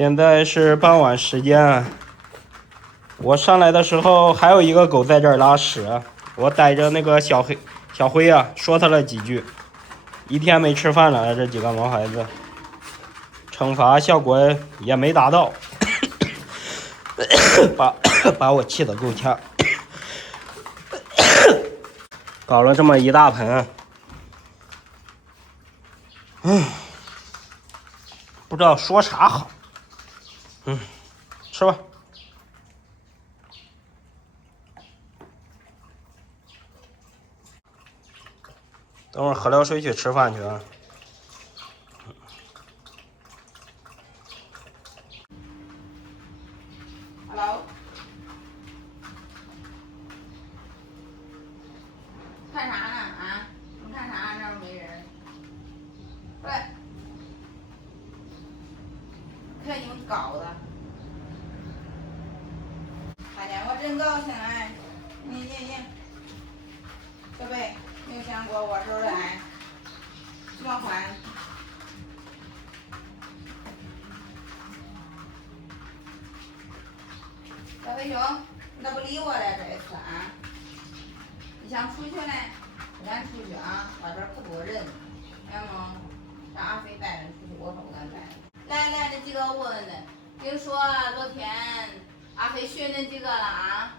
现在是傍晚时间，我上来的时候还有一个狗在这儿拉屎，我逮着那个小灰啊，说他了几句，一天没吃饭了，这几个毛孩子，惩罚效果也没达到，把我气得够呛，搞了这么一大盆，不知道说啥好，吃吧。等会儿喝了水去吃饭去啊。Hello， 看啥呢啊？你看啥？那儿没人。过来，看你们搞的。大家我真高兴哎！你，小贝，没有想过握手来，怎么换？小飞兄，你咋不理我嘞？这一次啊？你想出去嘞？不敢出去啊，外边可多人。哎么，让阿飞带着出去，我可不敢带。来，这几个问问的，听说昨天阿飞训那几个了啊？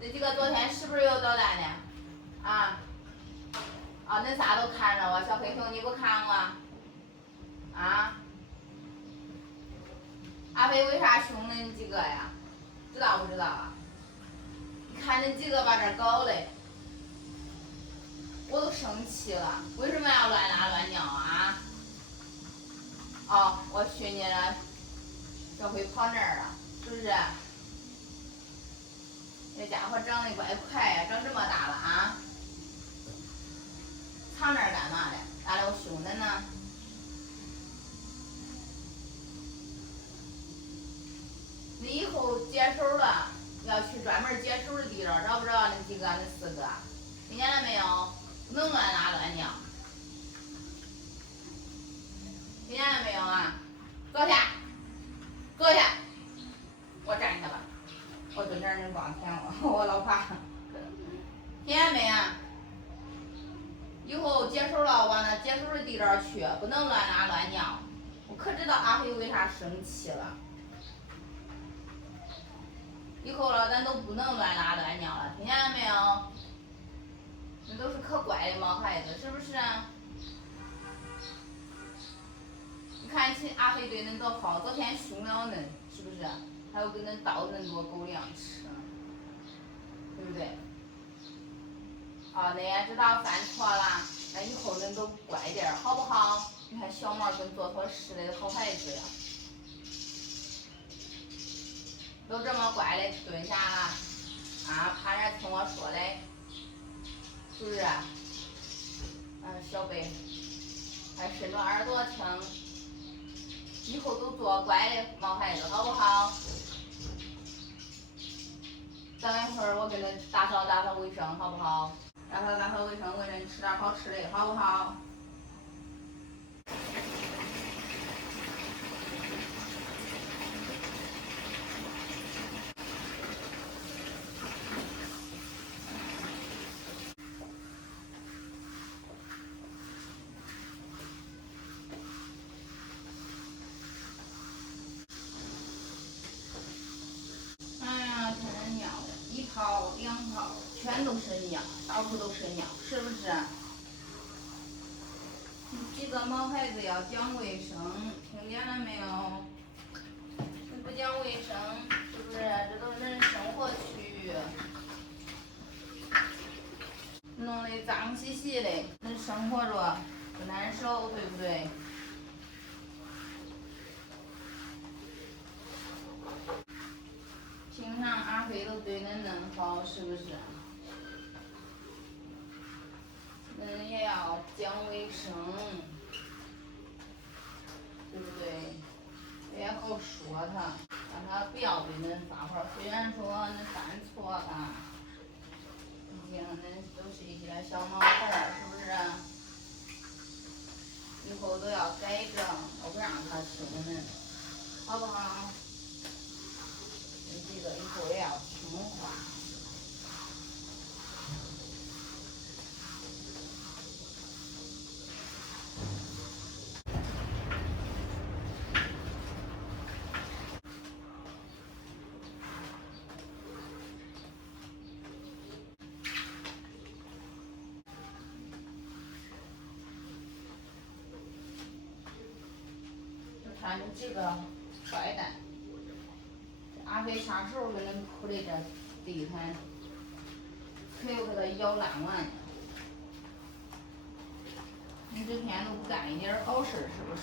那几个昨天是不是又捣蛋了？啊？啊，恁仨都看着我，小飞熊你不看我？啊？阿飞为啥凶恁几个呀？知道不知道啊？你看恁几个把这搞嘞，我都生气了。为什么要乱拉乱尿啊？哦，我训你了，小辉跑那儿了，是不是？这家伙长得怪快呀，长这么大了啊！藏那儿干嘛嘞？咋的我凶恁呢？你以后解手了，要去专门解手的地方，找不着那几个那4个，听见了没有？不能乱拉乱尿，听见了没有啊？坐下，坐下，我站下吧，我蹲这儿能光舔我老怕。听见没啊？以后解手了往那解手的地方去，不能乱拉乱尿。我可知道阿飞为啥生气了。以后了，咱都不能乱拉乱尿了，听见了没有？那都是可乖的毛孩子，是不是啊？你看起阿飞对恁多好，昨天凶了恁，是不是？还有给恁倒恁多狗粮吃，对不对？啊，恁也知道犯错了，那以后恁都乖点儿，好不好？你看小毛跟做错事的好孩子呀。都这么乖的蹲下了，啊，趴着听我说嘞，是不是？小贝，还伸着耳朵听，以后都做乖的毛孩子，好不好？等一会儿我给恁打扫打扫卫生，好不好？打扫卫生，喂恁吃点好吃的，好不好？1泡2泡，全都是尿，到处都是尿，是不是？你几个毛孩子要讲卫生，听见了没有？你不讲卫生，是不是？这都是恁生活区，弄得脏兮兮的，恁生活着不难受，对不对？平常阿飞都对恁恁好，是不是？恁也要讲卫生，对不对？也好说他，让他不要对恁发火。虽然说恁犯错了，毕竟恁都是一些小毛孩，是不是？以后都要改正，我不让他凶恁。好不好？你这个以后也要听话。看你这个坏蛋，阿飞啥时候给恁铺的这地毯，可又给他咬烂完。你这天都不干一点好事是不是？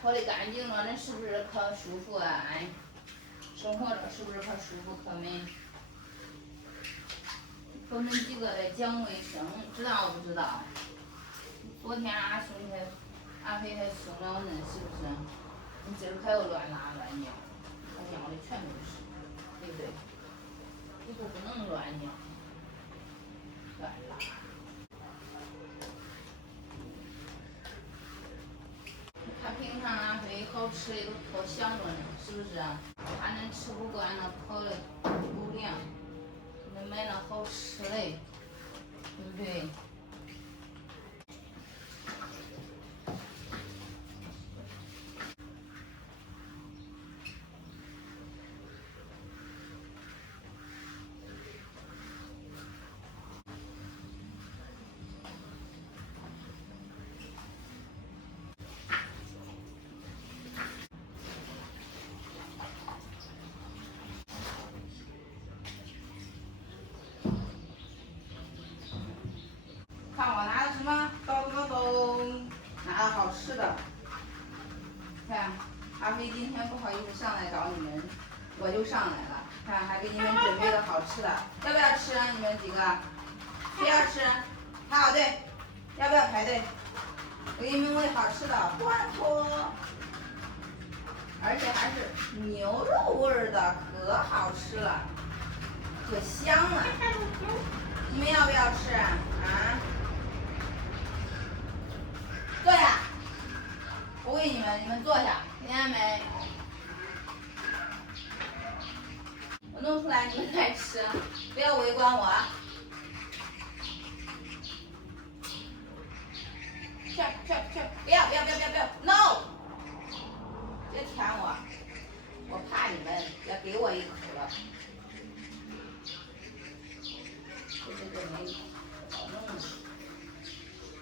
拖得干净了，恁是不是可舒服啊？哎，生活着是不是可舒服可美？和恁几个在讲卫生，知道不知道？昨天阿飞还凶了恁，是不是？你今儿可又乱拉乱尿，他尿的全都是，对不对？以后不能乱尿，乱拉。他平常阿飞好吃的都可想着呢，是不是啊？怕恁吃不惯那烤的不凉，恁买那好吃的，对不对？看我拿的什么？咚，拿的好吃的。看，阿飞今天不好意思上来找你们，我就上来了。看，还给你们准备了好吃的，要不要吃啊？你们几个？谁要吃？排好队，要不要排队？我给你们喂好吃的，欢脱，而且还是牛肉味儿的，可好吃了，可香了。你们要不要吃啊？啊？坐下，我喂你们，你们坐下，听见没？我弄出来你们再吃，不要围观我。去，不要，no！ 别舔我，我怕你们要给我一口了。这没好弄的，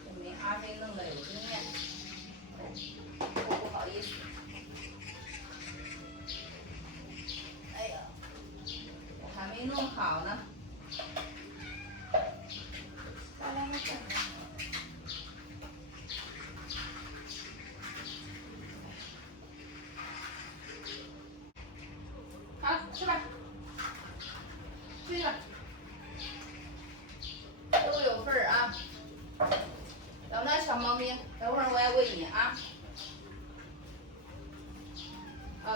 这没阿飞弄的有经验，不好意思。哎呀，我还没弄好呢。再来个这。好，吃吧，去吧，都有份儿啊。要不然小猫咪，等会儿我也喂你啊。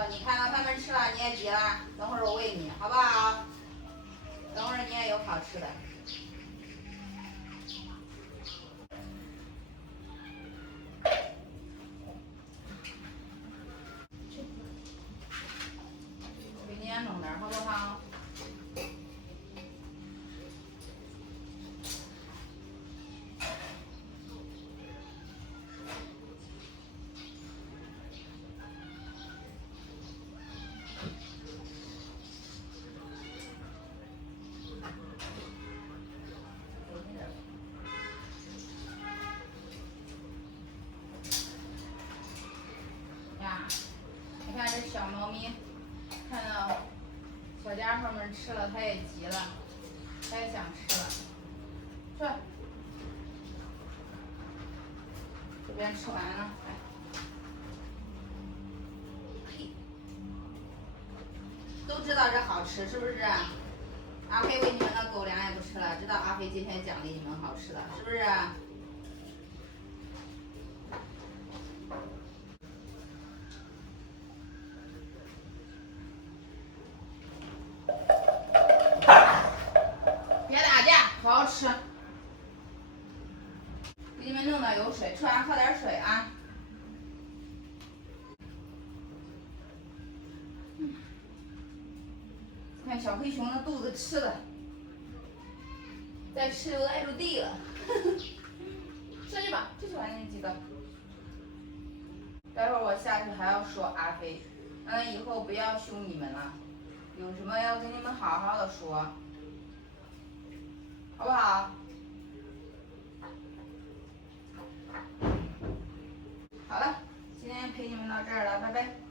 你看到他们吃了，你也急了，等会儿我喂你，好不好？等会儿你也有好吃的。我给你也弄点儿，好不好？你看这小猫咪，看到小家伙们吃了，它也急了，它也想吃了。去，这边吃完了，嘿，都知道这好吃，是不是？阿飞喂你们的狗粮也不吃了，知道阿飞今天奖励你们好吃的，是不是啊？别打架，好好吃。给你们弄点有水，吃完喝点水啊。看小黑熊的肚子吃的，再吃就挨着地了。吃去吧，继续玩那几个。待会儿我下去还要说阿飞，让他以后不要凶你们了，有什么要跟你们好好的说，好不好？好了，今天陪你们到这儿了，拜拜。